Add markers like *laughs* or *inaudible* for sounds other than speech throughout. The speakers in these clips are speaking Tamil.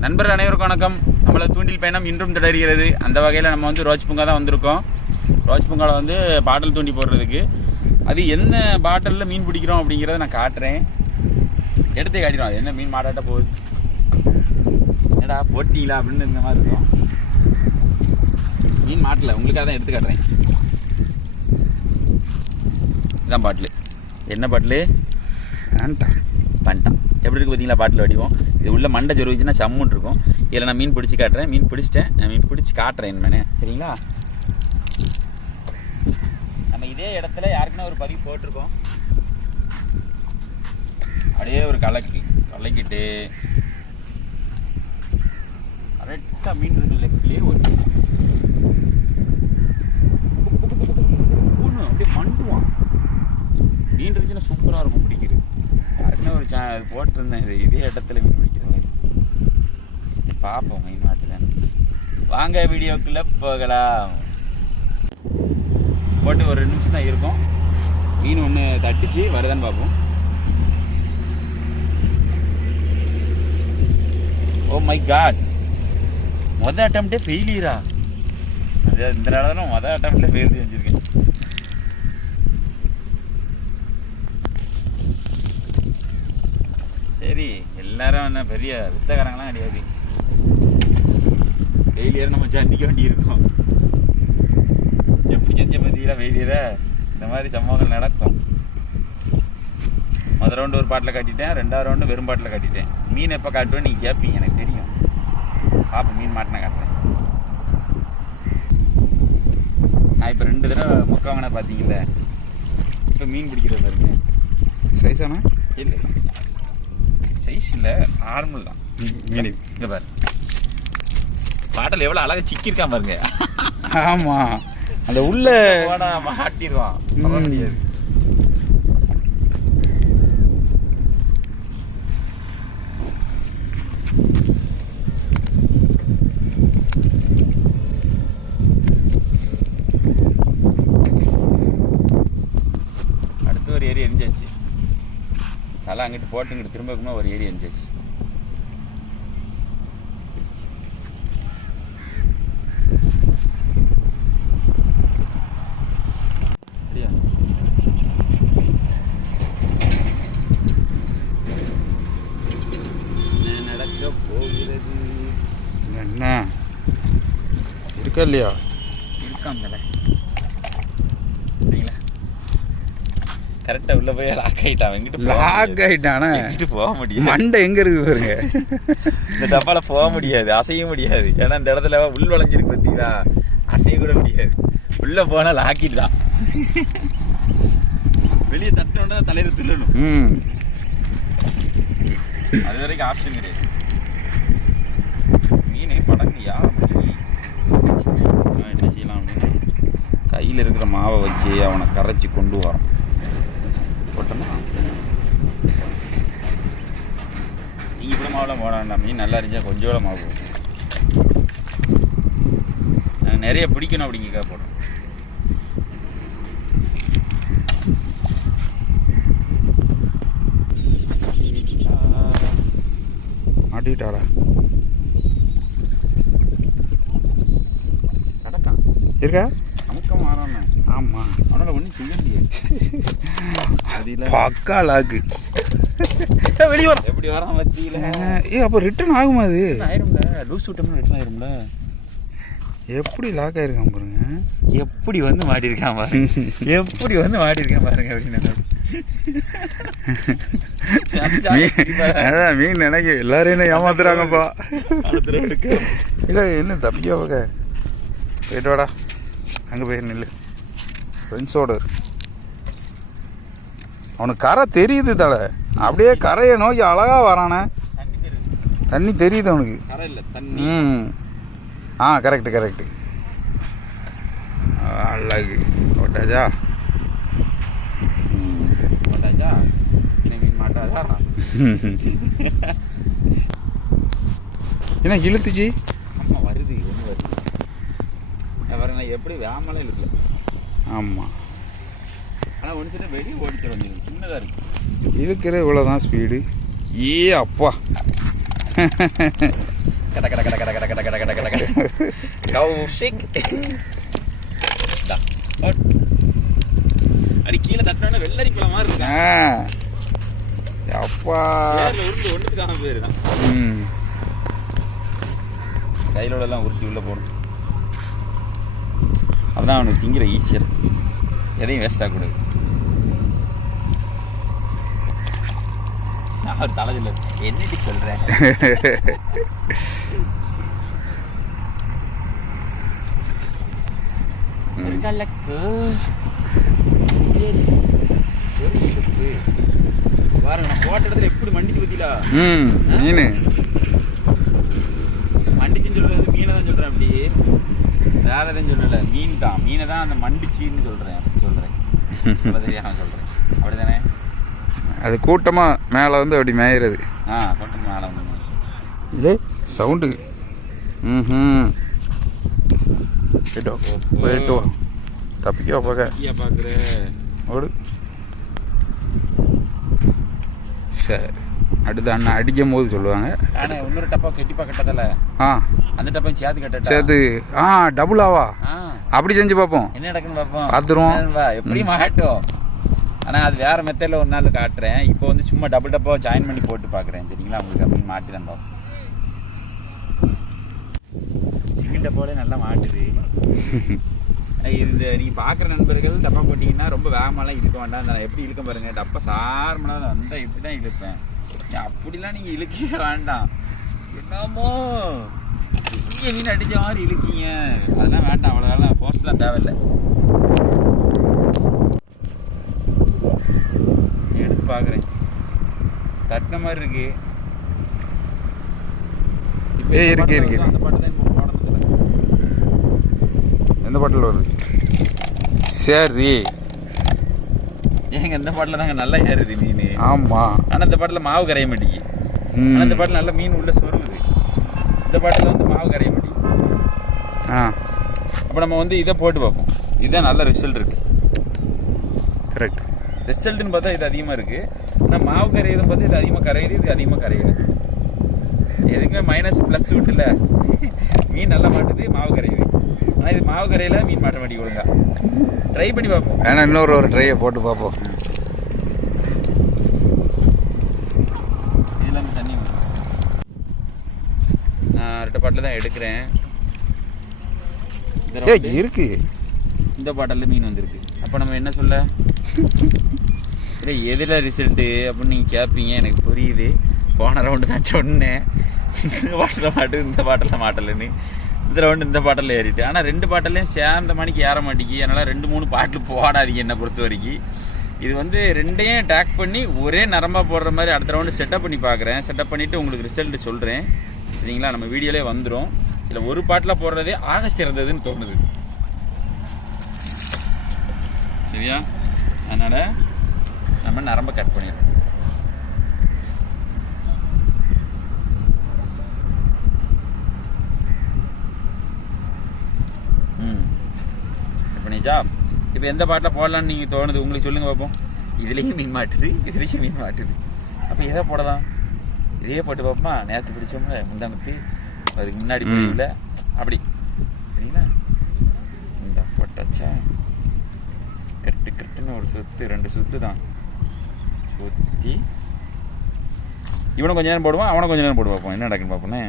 நண்பர் அனைவருக்கும் வணக்கம். நம்மள தூண்டில் பயணம் இன்றும் தொடர்கிறது. அந்த வகையில் நம்ம வந்து ரோஜ் பூங்கா தான் வந்திருக்கோம். ரோஜ் பூங்காவில் வந்து பாட்டில் தூண்டி போடுறதுக்கு. அது என்ன பாட்டிலில் மீன் பிடிக்கிறோம் அப்படிங்கிறத நான் காட்டுறேன். எடுத்து காட்டிடும் அது என்ன மீன் மாடாட்ட போகுது? என்னடா போட்டிங்களா அப்படின்னு இந்த மாதிரி இருக்கும். மீன் மாட்டல உங்களுக்காக தான் எடுத்து காட்டுறேன். இதான் பாட்டில். என்ன பாட்டில்? வேண்டா பண்ணிட்டான் எப்படி இருக்குது பார்த்தீங்களா பாட்டில் வடிவம்? இது உள்ள மண்டை ஜொருவிச்சுன்னா சம்முன்னு இருக்கும். இதில் நான் மீன் பிடிச்சி காட்டுறேன். மீன் பிடிச்சிட்டேன். மீன் பிடிச்சி காட்டுறேன் என்ன சரிங்களா? நம்ம இதே இடத்துல யாருக்குன்னா ஒரு பதிவு போட்டிருக்கோம். அப்படியே ஒரு கலக்கு. கலக்கிட்டு கரெக்டாக மீன் இருக்கு லெஃப்ட்லேயே ஒரு அப்படியே மண்டுவான். மீன் இருந்துச்சுன்னா சூப்பராக இருக்கும் பிடிக்கிறது யாருக்குன்னா ஒரு சா அது போட்டிருந்தேன். இது இதே இடத்துல மீன் பிடிக்கிற மாதிரி பார்ப்போம் மீன் மாட்டில் வாங்க வீடியோக்குள்ளே போகலாம். போட்டு ஒரு ரெண்டு நிமிஷம் தான் இருக்கும். மீன் ஒன்று தட்டிச்சு வருதான்னு பார்ப்போம். ஓ மை காட் மொதல் அட்டம்ப்டே ஃபெயிலியரா அது இந்த நேரம் மொதல் அட்டம்ப்ட்ல ஃபெயில் செஞ்சுருக்கேன் சரி எல்லாரும் என்ன பெரிய வித்தக்காரங்களாம் கிடையாது. ஃபெயிலியர் நம்ம சந்திக்க வேண்டியிருக்கோம். எப்படி செஞ்ச பார்த்தீங்களா ஃபெயிலியரை இந்த மாதிரி சம்பவங்கள் நடக்கும். முதல் ரவுண்டு ஒரு பாட்டில் காட்டிட்டேன் ரெண்டாவது ரவுண்டு வெறும் பாட்டில் காட்டிட்டேன். மீன் எப்போ காட்டுவேன் நீங்கள் கேட்பீங்க எனக்கு தெரியும். பாப்பா மீன் மாட்டினா காட்டுறேன். நான் இப்போ ரெண்டு தடவை மொக்க வாங்கின பார்த்தீங்கல்ல? இப்போ மீன் பிடிக்கிறது பாருங்க. சைஸானா இல்லை. சைஸ் இல்லை நார்மல் தான் இங்க பாரு. பாட்டில் எவ்வளோ அழகா சிக்கியிருக்கான் பாருங்க. ஆமா. அந்த உள்ள மாட்டிடுவான். முடியாது அடுத்து ஒரு ஏரி எரிஞ்சாச்சு தலை அங்கிட்டு போட்டு இங்கிட்டு திரும்ப ஒரு ஏரி எரிஞ்சாச்சு சரியா? என்ன நடக்க போகிறது? என்ன? இருக்கா இல்லையா? இருக்காங்கல்ல சரிங்களா கரெக்டாக உள்ள போய் லாக் ஆயிட்டான். எங்கிட்டு லாக் ஆயிட்டானே? எங்கிட்டு போக முடியாது? மண்டை எங்க இருக்கு பாருங்க. இந்த டப்பால போக முடியாது அசைய முடியாது. ஏன்னா இந்த இடத்துல உள் வளைஞ்சிருக்கு பார்த்தீங்களா? அசைய கூட முடியாது. உள்ள போனா லாக்கிடலாம் வெளியே தட்டினோட தலையில துள்ளணும். அது வரைக்கும் ஆப்ஷன் கிடையாது. மீன் படங்கலையா என்ன செய்யலாம் அப்படின்னு? கையில் இருக்கிற மாவை வச்சு அவனை கரைச்சி கொண்டு வரோம் போட்டோமா நீங்கள் இப்படி மாவுலாம் போட வேண்டாம். மீன் நல்லா இருந்துச்சா கொஞ்சோட மாவு. நாங்கள் நிறைய பிடிக்கணும் அப்படிங்கிறக்காக போடுறோம். மாட்டிக்கிட்டாரா? இருக்கா? அமுக்க மாறணும் ஆமா. அவனால் ஒன்றும் செய்ய முடியாது. பக்கா லாக்கு. வெளியே வர எப்படி வரான் வத்தியில ஏ அப்போ ரிட்டர்ன் ஆகுமா அது? ஆயிரும்ல? லூஸ் விட்டோம்னா ரிட்டர்ன் ஆயிரும்ல? எப்படி லாக் ஆயிருக்கான் பாருங்க. எப்படி வந்து மாட்டியிருக்கான் பாருங்க எப்படி வந்து மாட்டியிருக்கான் பாருங்க அப்படின்னு மீன் அதான் மீன் நினைக்க எல்லாரும் என்ன ஏமாத்துறாங்கப்பா. இல்லை என்ன தப்பிக்கா பக்க போயிட்டு வாடா. அங்கே போய் நில்லு. ஃப்ரெண்ட்ஸோட இரு அவனுக்கு கரை தெரியுது தலை. அப்படியே கரையை நோக்கி அழகா வரானே. தண்ணி தெரியுது. தண்ணி தெரியுது அவனுக்கு. கரை இல்லை தண்ணி. ம். ஆ கரெக்டு கரெக்டு அழகு. ஓட்டாஜா என்ன இழுத்துச்சு? அம்மா வருது ஒன்று வருது. எப்படி வேமலே இருக்குல்ல ஆமாம் ஆனால் ஒன்று சின்ன வெளியே ஓடிட்டு வந்துருக்கு சின்னதாக இருக்கு. இருக்கிற இவ்வளோதான் ஸ்பீடு ஏ அப்பா. கட கட கட கட கட கட கட கட கட. கட கௌஷிக். அடி கீழே தட்டினா வெள்ளரி பழம் மாதிரி இருக்கு. அப்பா. உருண்டு ஒன்றுத்துக்கான பேர் தான். ம். கையில உள்ளெல்லாம் உருட்டி உள்ள போடும் அதான் அவனுக்கு திங்கிற ஈஸியர் எதையும் வேஸ்ட் ஆகக்கூடாது அவர் தலைதில்ல என்னடி சொல்றேன் கலக்கு ஒரு இழுப்பு பாருங்க நான் போட்ட இடத்துல எப்படி மண்டிச்சு பத்திலா மீன். மண்டிச்சுன்னு சொல்றது மீனை தான் சொல்றேன் அப்படி வேற எதுவும் சொல்லல. மீன் தான். மீனை தான் அந்த மண்டிச்சின்னு சொல்றேன். அப்படி சொல்றேன் *laughs* தெரியாம சொல்றேன். அப்படிதானே? அது கூட்டமாக மேலே வந்து அப்படி மேயிறது. ஆ கொண்டு மேலே வந்து இது சவுண்டு. ம் போயிட்டோ போயிட்டு வா. தப்பிக்கோ பார்க்க ஐயா பாக்குற? ஓடு. சரி. அடுத்து அண்ணன் அடிக்கும் போது சொல்லுவாங்க. ஆனா இன்னொரு டப்பா கெட்டிப்பா கட்டதல ஆ. அந்த டப்பா சேர்த்து கட்டட்டா? சேர்த்து ஆ டபுளாவா ஆ. அப்படி செஞ்சு பார்ப்போம். என்ன நடக்குன்னு பார்ப்போம். பார்த்துருவோம். எப்படி மாட்டும் ஆனா அது வேற மெத்தட்ல ஒரு நாள் காட்டுறேன். இப்போ வந்து சும்மா டபுள் டப்பா ஜாயின் பண்ணி போட்டு பார்க்குறேன். சரிங்களா? உங்களுக்கு அப்படின்னு மாட்டி பார்ப்போம் சிங்கிள் டப்பாவிலே நல்லா மாட்டுது. இந்த நீங்க பார்க்குற நண்பர்கள் டப்பா போட்டிங்கன்னா ரொம்ப வேகமாலாம் இழுக்க வேண்டாம். நான் எப்படி இழுக்க பாருங்க. டப்பா சாரமெல்லாம் வந்தால் இப்படி தான் இழுப்பேன். அப்படிலாம் நீங்கள் இழுக்கவே வேண்டாம். என்னமோ? மீன் அடிச்ச மாதிரி இழுக்கீங்க அதெல்லாம் வேண்டாம் அவ்வளோதான் ஃபோர்ஸ்லாம் தேவையில்லை. எடுத்து பார்க்குறேன் தட்டின மாதிரி இருக்கு. இந்த இருக்கு, இருக்கு, அந்த பாட்டு தான் இப்போ போடணும் எந்த பாட்டில் வருது? சரி. ஏங்க இந்த பாட்டில் தாங்க நல்லா ஏறுது மீன். ஆமாம் ஆனால் இந்த பாட்டில் மாவு கரைய மாட்டேங்குது. ஆனால் இந்த பாட்டில் நல்ல மீன் உள்ள சொருகுது இந்த பாட்டில் வந்து மாவு கரைய மாட்டேங்குது. ஆ. அப்போ நம்ம வந்து இதை போட்டு பார்ப்போம். இதுதான் நல்ல ரிசல்ட் இருக்கு. கரெக்ட் ரிசல்ட்னு பார்த்தா இது அதிகமாக இருக்கு. ஆனால் மாவு கரையுதுன்னு பார்த்தா இது அதிகமாக கரையுது இது அதிகமாக கரையுது. எதுக்குமே மைனஸ் ப்ளஸ் உண்டுல மீன் நல்லா மாட்டுது மாவு கரையுது. ஆனால் இது மாவு கரையில மீன் மாட்ட மாட்டேங்குது ஒழுங்கா. ட்ரை பண்ணி பார்ப்போம். வேணா இன்னொரு ஒரு ட்ரையை போட்டு பார்ப்போம் இதில் இருந்து தண்ணி வரும். நான் ரெட்டை பாட்டில் தான் எடுக்கிறேன். வந்து இருக்கு. இந்த பாட்டில் மீன் வந்திருக்கு. அப்போ நம்ம என்ன சொல்ல? இல்லை எதில் ரிசல்ட்டு அப்படின்னு நீங்கள் கேட்பீங்க எனக்கு புரியுது. போன ரவுண்டு தான் சொன்னேன். இந்த பாட்டில் மாட்டு இந்த பாட்டில் மாட்டலைன்னு. இந்த ரவுண்டு இந்த பாட்டில் ஏறிட்டு ஆனால் ரெண்டு பாட்டிலையும் சேர்ந்த மணிக்கு ஏற மாட்டேங்கி அதனால் ரெண்டு மூணு பாட்டில் போடாதீங்க என்னை பொறுத்த வரைக்கும் இது வந்து ரெண்டையும் டேக் பண்ணி ஒரே நரம்பாக போடுற மாதிரி அடுத்த ரவுண்டு செட்டப் பண்ணி பார்க்குறேன். செட்டப் பண்ணிவிட்டு உங்களுக்கு ரிசல்ட் சொல்கிறேன் சரிங்களா? நம்ம வீடியோலே வந்துடும் இதில் ஒரு பாட்டில் போடுறதே ஆக சிறந்ததுன்னு தோணுது. சரியா? அதனால நம்ம நரம்ப கட் பண்ணிடுறோம் பண்ணிச்சா இப்போ எந்த பாட்டில் போடலாம்னு நீங்கள் தோணுது? உங்களுக்கு சொல்லுங்க பார்ப்போம் இதுலேயும் மீன் மாட்டுது இதுலேயும் மீன் மாட்டுது. அப்போ எதை போடலாம்? இதையே போட்டு பார்ப்போமா நேற்று பிடிச்சோம்ல முந்தானத்து அதுக்கு முன்னாடி ம். அப்படி. சரிங்களா? இந்த போட்டாச்சா. கரெக்டு கரெக்டுன்னு ஒரு சுத்து ரெண்டு சுத்து தான். சுத்தி. இவனை கொஞ்ச நேரம் போடுவான் அவனை கொஞ்ச நேரம் போட்டு பார்ப்போம். என்ன நடக்குன்னு பார்ப்போனே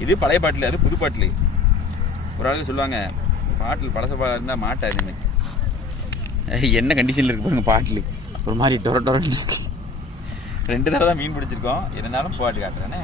இது பழைய பாட்டில் அது புது பாட்டில். ஒரு ஆளுக்கு சொல்லுவாங்க பாட்டில் பழச பாட்டில் இருந்தால் மாட்டாதுன்னு ஏய், என்ன கண்டிஷனில் இருக்குது பாருங்க பாட்டில். ஒரு மாதிரி டொர டொரன்னு ரெண்டு தடவை தான் மீன் பிடிச்சிருக்கோம். இருந்தாலும் பாட்டு காட்டுறேனே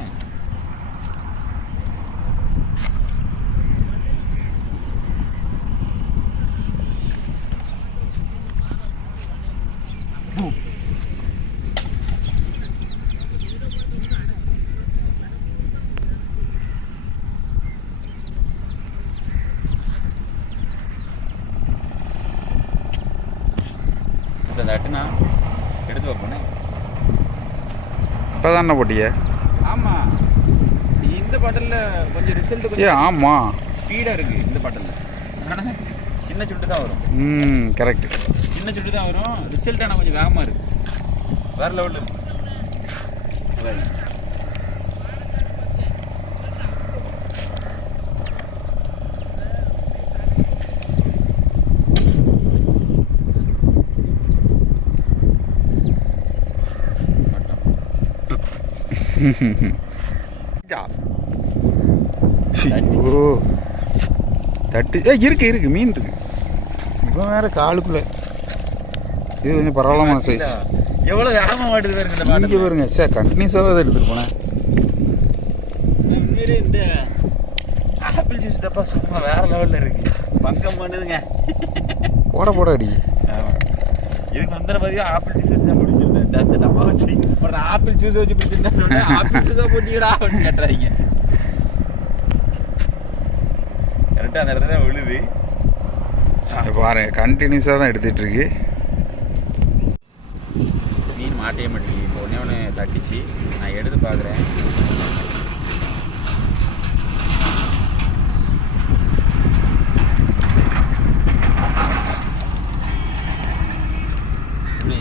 இந்த தட்டுனா எடுத்து வைப்போனே இப்போ தானே போட்டிய. ஆமா. இந்த பாட்டில் கொஞ்சம் ரிசல்ட் ஏ கொஞ்சம் ஆமாம் ஸ்பீடா இருக்கு இந்த பாட்டில் *laughs* சின்ன சுண்டு தான் வரும். ம் கரெக்ட் சின்ன சுண்டு தான் வரும். ரிசல்ட் ஆனால் கொஞ்சம் வேகமாக இருக்கு. வேற லெவலில் இருக்கு. தட்டு. ஏ இருக்கு இருக்கு. மீன் இருக்கு. இவன் வேற காலுக்குள்ள. இது கொஞ்சம் பரவாயில்லாம சைஸ் எவ்வளவு வேகமா மாட்டுது பாருங்க இங்கே பாருங்க. சார் கண்டினியூஸாக தான் எடுத்துட்டு போனேன். இந்த ஆப்பிள் ஜூஸ் டப்பா சும்மா வேற லெவல்ல இருக்கு. பங்கம் பண்ணுதுங்க. போட போட அடி. இதுக்கு முந்தின பதிவு ஆப்பிள் ஜூஸ் தான் அந்த டப்பா வச்சு ஒரு ஆப்பிள் ஜூஸ் வச்சு பிடிச்சிருந்தேன் ஆப்பிள் ஜூஸா போட்டியடா அப்படின்னு கேட்டுறாங்க கரெக்டாக அந்த இடத்துல விழுது. இப்ப பாருங்க கண்டினியூஸாக தான் எடுத்துட்டு இருக்கு மீன் மாட்டே மாட்டேங்குது. இப்போ ஒன்றே ஒன்று தட்டிச்சு. நான் எடுத்து பார்க்குறேன் எப்படி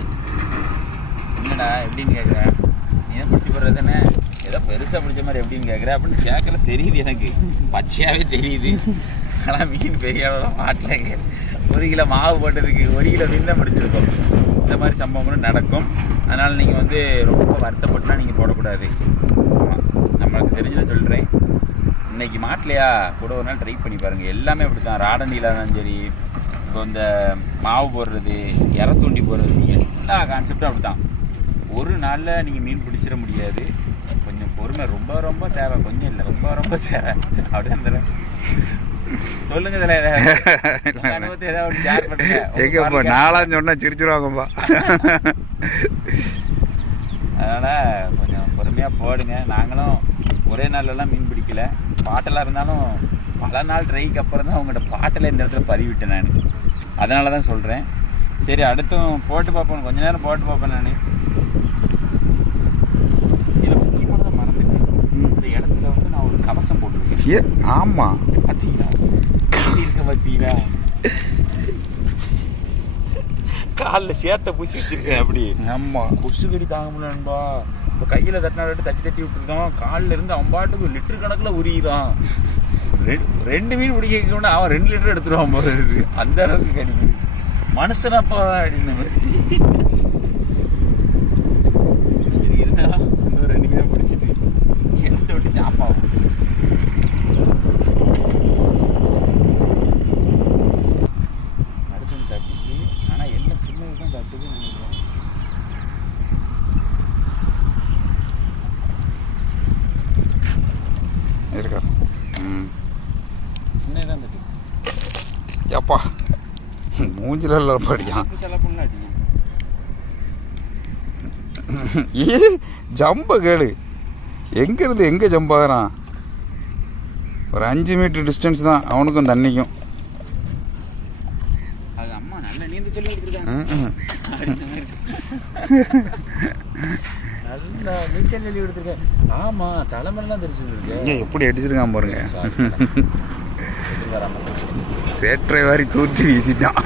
என்னடா எப்படின்னு கேட்குற நீ தான் பிடிச்சி போடுறது தானே ஏதோ பெருசாக மாதிரி எப்படின்னு கேட்குற அப்படின்னு கேட்கல தெரியுது எனக்கு. பச்சையாகவே தெரியுது. ஆனால் மீன் பெரிய அளவில் மாட்டலைங்க. ஒரு கிலோ மாவு போட்டதுக்கு ஒரு கிலோ மீன் தான் பிடிச்சிருக்கோம். இந்த மாதிரி சம்பவங்களும் நடக்கும். அதனால் நீங்கள் வந்து ரொம்ப வருத்தப்பட்டுனா நீங்கள் போடக்கூடாது. ஆமாம் நம்மளுக்கு தெரிஞ்சதை சொல்கிறேன் இன்னைக்கு மாட்டலையா? கூட ஒரு நாள் ட்ரை பண்ணி பாருங்கள் எல்லாமே அப்படி தான் ராடண்டியில் இருந்தாலும் சரி இப்போ இந்த மாவு போடுறது இற தூண்டி போடுறது எல்லா கான்செப்டும் அப்படி தான் ஒரு நாளில் நீங்கள் மீன் பிடிச்சிட முடியாது. பொறுமை ரொம்ப ரொம்ப தேவை. கொஞ்சம் இல்லை ரொம்ப ரொம்ப தேவை. அப்படின்னு சொல்லுங்க தலைவரே. *laughs* உங்க அனுபவத்தை ஏதாவது ஷேர் பண்ணுங்க. எங்கப்பா பாருங்க. நாளான்னு சொன்னா சிரிச்சிருவாங்கப்பா. அதனால கொஞ்சம் பொறுமையா போடுங்க. நாங்களும் ஒரே நாள்லலாம் மீன் பிடிக்கல. பாட்டெல்லாம் இருந்தாலும் பல நாள் ட்ரைக்கு அப்புறம் தான் உங்கள்கிட்ட பாட்டில் இந்த இடத்துல பதிவிட்டேன் நான். அதனால தான் சொல்கிறேன் சரி அடுத்தும் போட்டு பார்ப்போம். கொஞ்ச நேரம் போட்டு பார்ப்பேன் நான் இதில் முக்கியமானதை மறந்துட்டேன் ம். இந்த இடத்துல வந்து நான் ஒரு கவசம் போட்டிருக்கேன். ஏ ஆமா. பார்த்தீங்களா இருக்க பார்த்தீங்களா காலில் சேத்த பூசி வச்சிருக்கேன் அப்படி ஆமா. கொசு கடி தாங்க முடியலன்பா இப்போ கையில் தட்டினா தட்டி தட்டி விட்டுருந்தோம் காலில் இருந்து அவன் பாட்டுக்கு லிட்டர் கணக்கில் உரியிறான். ரெண்டு ரெண்டு மீன் பிடிக்க கூட அவன் ரெண்டு லிட்டர் எடுத்துருவான் இருக்கு. அந்த அளவுக்கு கடிக்குது. மனுஷனப்பா அப்படின்னு மாதிரி சரி, இருந்தாலும் இன்னும் ரெண்டு மீனை பிடிச்சிட்டு எடுத்து விட்டு சாப்பாவும் அடுத்து தட்டிச்சு ஆனால் என்ன சின்னது தான் தட்டுதுன்னு நினைக்கிறேன் இருக்கா ம் சின்னது தான் தட்டுது ஏப்பா மூஞ்சில படிக்கான் ஏ ஜம்ப கேளு. எங்க இருந்து எங்க ஜம்ப் ஆகுறான் ஒரு அஞ்சு மீட்டர் டிஸ்டன்ஸ் தான். அவனுக்கும் தண்ணிக்கும். அது அம்மா நல்ல நீச்சல் சொல்லி கொடுத்துருக்கேன். ஆமா தலைமையெல்லாம் தெரிஞ்சுருக்கு இங்க எப்படி அடிச்சிருக்கான் பாருங்க. சேற்றை வாரி தூற்றி வீசிட்டான்.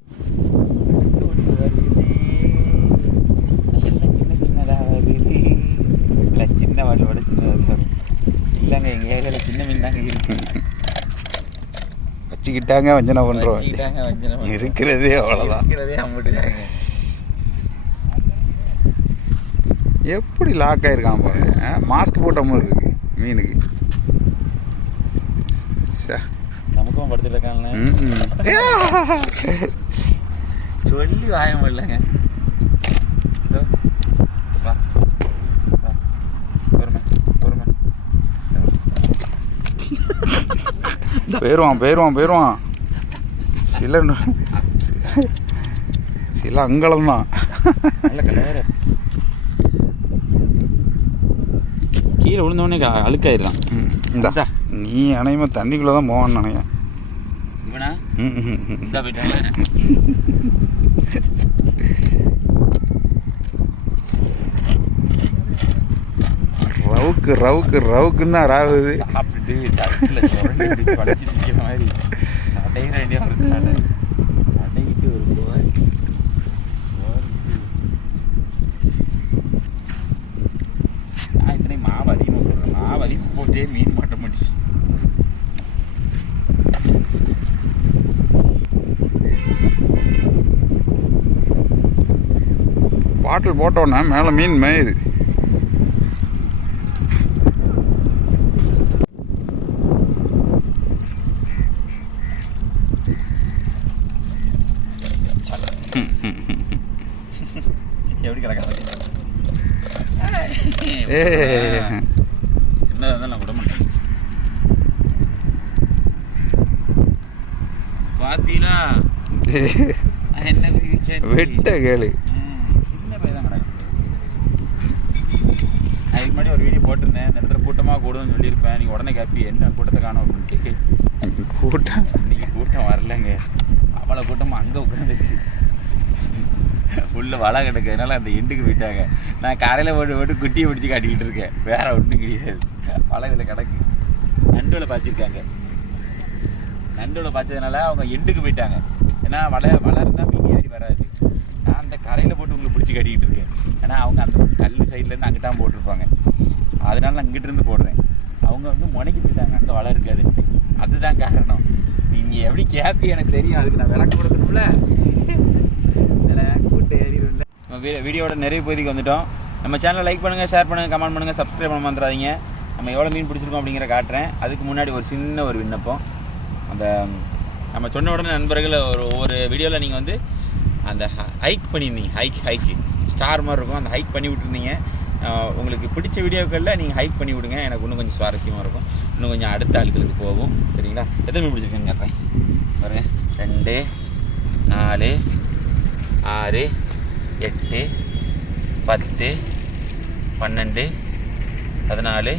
சின்ன வாட்டோட சின்னதாக இல்லைங்க எங்கள் ஏரியாவில் சின்ன மீன் தாங்க இருக்கு. வச்சுக்கிட்டாங்க வஞ்சனை பண்றோம். இருக்கிறதே அவ்வளவுதான். இருக்கிறதே அம்பிட்டுதாங்க. எப்படி லாக் ஆயிருக்கான் பாருங்க மாஸ்க் போட்ட மாதிரி இருக்கு மீனுக்கு. ச்சே. நமக்கும் படுத்துட்டு இருக்காங்க. சொல்லி வாய முடியலங்க இதோ, வா, வா. பொறுமை பொறுமை. போயிடுவான் போயிடுவான் போயிடுவான் சில சில அங்கலம் தான் கீழே விழுந்தோடனே அழுக்காயிடலாம் இந்தா. நீ அனைவன் தண்ணிக்குள்ளே தான் போவான்னு நினைக்கிறேன் ரவுக்கு ரவுக்கு ரவுக்குன்னு தான் ராகுது. சாப்பிட்டுட்டு தட்டில் சுரண்டி இப்படி படைச்சி நிற்கிற மாதிரி அடையிற வேண்டிய வருது நான் இத்தனை மாவு அதிகமாக போடுறேன் மாவு அதிகமாக போட்டே மீன் மாட்ட முடிச்சு பாட்டில் போட்டோன்னே மேலே மீன் மேயுது. எப்படி கிடக்காது சின்னதாக இருந்தால் நான் விட மாட்டேன். பாத்தீங்களா? என்ன வெட்ட கேளு சின்ன பையன் தான் கிடக்கும் நான் இதுக்கு முன்னாடி ஒரு வீடியோ போட்டிருந்தேன். இந்த இடத்துல கூட்டமாக கூடும்னு சொல்லியிருப்பேன். நீங்கள் உடனே கேப்பி என்ன கூட்டத்தை காணும்? அப்படின்ட்டு கூட்டம். இன்னைக்கு கூட்டம் வரலங்க. அவ்வளோ கூட்டமாக அங்கே உட்காந்துருக்கு உள்ள வலை கிடக்கிறதுனால அந்த எண்டுக்கு போயிட்டாங்க. நான் கரையில் போட்டு போட்டு குட்டியை பிடிச்சி காட்டிக்கிட்டு இருக்கேன். வேற ஒன்றும் கிடையாது. வலை இதில் கிடக்கு. நண்டுவில் பாய்ச்சிருக்காங்க. நண்டுவில் பாய்ச்சதுனால அவங்க எண்டுக்கு போயிட்டாங்க. ஏன்னா வலை வலை இருந்தால் மீன் ஏறி வராது. நான் அந்த கரையில் போட்டு உங்களை பிடிச்சி கட்டிக்கிட்டு இருக்கேன். ஏன்னா அவங்க அந்த கல் சைட்லேருந்து அங்கிட்டாம் போட்டிருப்பாங்க. அதனால நான் இங்கிட்டிருந்து போடுறேன். அவங்க வந்து முனைக்கு போயிட்டாங்க. அந்த வலை இருக்காதுன்ட்டு அதுதான் காரணம். நீங்கள் எப்படி கேப்பி எனக்கு தெரியும். அதுக்கு நான் விளக்கம் கொடுக்கணும்ல. கூட்டு ஏறிடும்ல. நம்ம வீடியோட நிறைய பகுதிக்கு வந்துட்டோம். நம்ம சேனலை லைக் பண்ணுங்கள் ஷேர் பண்ணுங்கள் கமெண்ட் பண்ணுங்கள் சப்ஸ்கிரைப் பண்ண மறந்துடாதீங்க. நம்ம எவ்வளோ மீன் பிடிச்சிருக்கோம் அப்படிங்கிற காட்டுறேன். அதுக்கு முன்னாடி ஒரு சின்ன ஒரு விண்ணப்பம். அந்த நம்ம சொன்ன உடனே நண்பர்கள் ஒரு ஒவ்வொரு வீடியோவில் நீங்கள் வந்து அந்த ஹைக் பண்ணியிருந்தீங்க. ஹைக் ஹைக்கு ஸ்டார் மாதிரி இருக்கும். அந்த ஹைக் பண்ணி விட்டுருந்தீங்க. உங்களுக்கு பிடிச்ச வீடியோக்களில் நீங்கள் ஹைக் பண்ணி விடுங்க. எனக்கு இன்னும் கொஞ்சம் சுவாரஸ்யமாக இருக்கும். இன்னும் கொஞ்சம் அடுத்த ஆட்களுக்கு போகும் சரிங்களா? எத்தனை மீன் பிடிச்சிருக்கேன்னு கேட்குறேன் பாருங்க. ரெண்டு நாலு ஆறு எட்டு பத்து பன்னெண்டு பதினாலு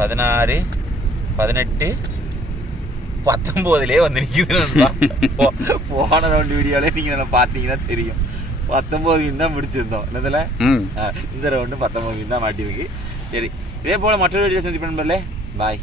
பதினாறு பதினெட்டு பத்தொம்போதுலேயே வந்து நிற்கிது போன ரவுண்டு வீடியோவில் நீங்கள் நல்லா பார்த்தீங்கன்னா தெரியும். பத்தொம்போது மீன் தான் முடிச்சிருந்தோம். என்னதில்? இந்த ரவுண்டு பத்தொம்போது மீன் தான் மாட்டியிருக்கு. சரி இதே போல் மற்றொரு வீடியோ சந்திப்பேன் பாய்